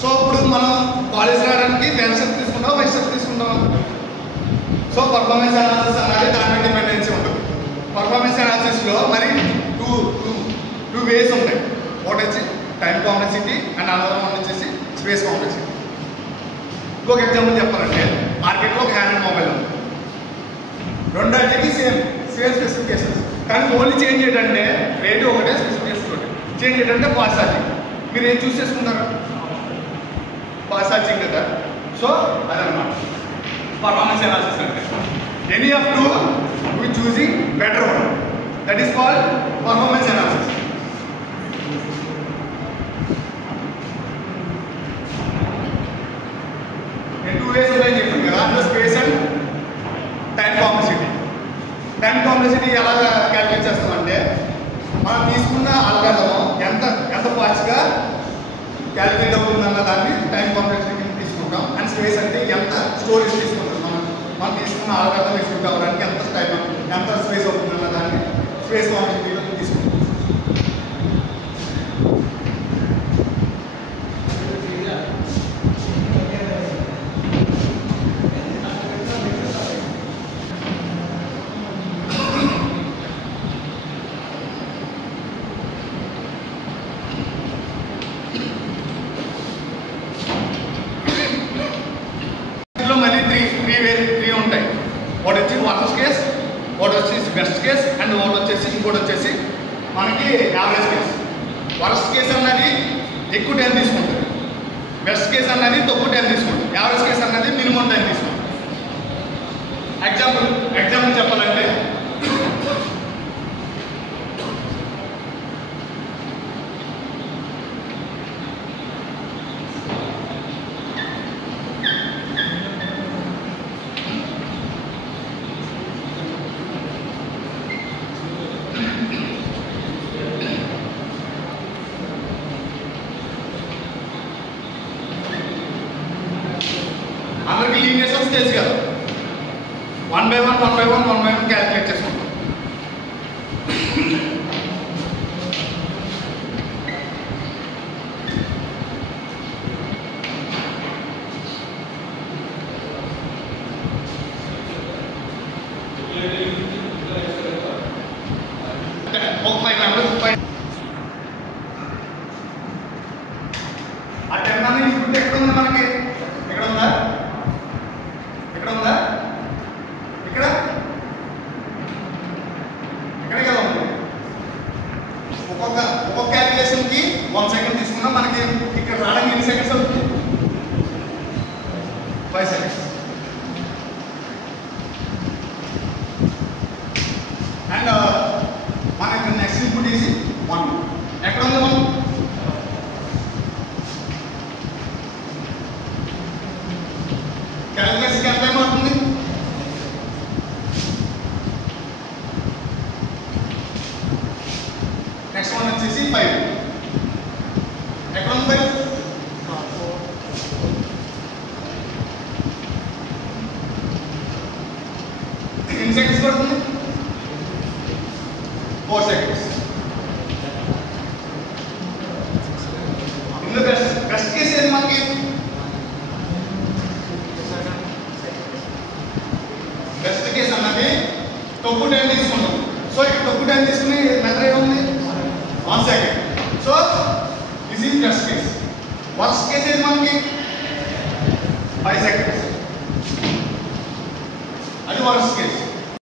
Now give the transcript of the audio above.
So ఇప్పుడు మనం college రావడానికి బెంచ్ స్టెప్ తీసుకుంటాం, వైట్ స్టెప్ తీసుకుంటాం. సో పర్ఫార్మెన్స్ అనాలిసిస్ అనేది దాని డిపెండెన్సీ ఉంటుంది. పర్ఫార్మెన్స్ అనాలిసిస్లో మరి టూ వేస్ ఉంటాయి. ఒకటి వచ్చి time complexity and another one వచ్చేసి స్పేస్ కాంప్లెక్సిటీ. ఇంకొక ఎగ్జాంపుల్ చెప్పాలంటే మార్కెట్లో ఒక హ్యాండ్ మొబైల్ ఉంది. రెండింటికి సేమ్ స్పెసిఫికేషన్స్, కానీ ఓన్లీ చేంజ్ ఏంటంటే రేటు ఒకటే, స్పెసిఫికేషన్ ఒకటి. చేంజ్ ఏంటంటే ఫాస్ట్ ఛార్జింగ్. మీరు ఏం చూస్ చేసుకుంటారు? ఫాస్ట్ ఛార్జింగ్ కదా. సో అదనమాట పర్ఫార్మెన్స్ అనాలిసిస్ అంటే. Any of two we choosing better one, that is called performance analysis. నేను 2 ways ఉంటాయని చెప్పాను కదా, అందులో space and time complexity. Time complexity ఎలా క్యాలిక్యులేట్ చేస్తామంటే మనం తీసుకున్న అల్గారిథం ఎంత ఫాస్ట్గా క్యాలిక్యులేట్ అవుతుందన్న దాన్ని టైం కాంప్లెక్సిటీ తీసుకుంటాం. అండ్ స్పేస్ అంటే ఎంత స్టోరేజ్ తీసుకుంటాం, మనం తీసుకున్న అల్గారిథం ఎగ్జిక్యూట్ అవ్వడానికి ఎంత స్పేస్ అవుతుందన్న దాన్ని స్పేస్ కాంప్లెక్సిటీలో తీసుకుంటాం. త్రీ ఉంటాయి. ఒకటి వచ్చి వర్స్ట్ కేస్, ఒకటి వచ్చేసి బెస్ట్ కేస్, అండ్ ఇంకోటి వచ్చేసి మనకి యావరేజ్ కేస్. వర్స్ట్ కేస్ అన్నది ఎక్కువ టైం తీసుకుంటుంది, బెస్ట్ కేస్ అన్నది తక్కువ టైం తీసుకుంటుంది, యావరేజ్ కేస్ అన్నది మినిమం టైం తీసుకుంటుంది. ఎగ్జాంపుల్ చెప్పాలంటే అందరికి లీనియర్స్ తెలుసు కదా, 1 by 1 క్యాలిక్యులేట్ చేసుకుంటాం. ఒక 5 మెంబర్స్ ఆ 10 మంది ఇప్పుడు ఎక్కడ ఉంది? మనకి ఎక్కడ ఉందా? ఇక్కడే కదా ఉంది. ఒక్కొక్క క్యాలిక్యులేషన్కి 1 సెకండ్ తీసుకున్నా మనకి ఇక్కడ రావడానికి ఎన్ని సెకండ్స్ అవుతుంది? 5 సెకండ్స్. అండ్ మనకి నెక్స్ట్ ఇన్పుట్ ఈజీ 1. ఎక్కడ ఉంది 1? క్యాలిక్యులేషన్కి ఎంత టైం అవుతుంది? నెక్స్ట్ వన్ వచ్చేసి 5. ఎక్కడ ఉంది 5? ఎన్ని సెకండ్స్ పడుతుంది? 4 సెకండ్స్. ఇందులో బెస్ట్ కేసు ఏది మనకి? బెస్ట్ కేసు అన్నది తక్కువ టైం తీసుకుంటాం. సో ఇక్కడ తక్కువ టైం తీసుకుని మెథడ్ ఏముంది? 1 second. So this is best case. Worst case ఏది మనకి? 5 సెకండ్స్. అది వర్స్ట్ కేస్.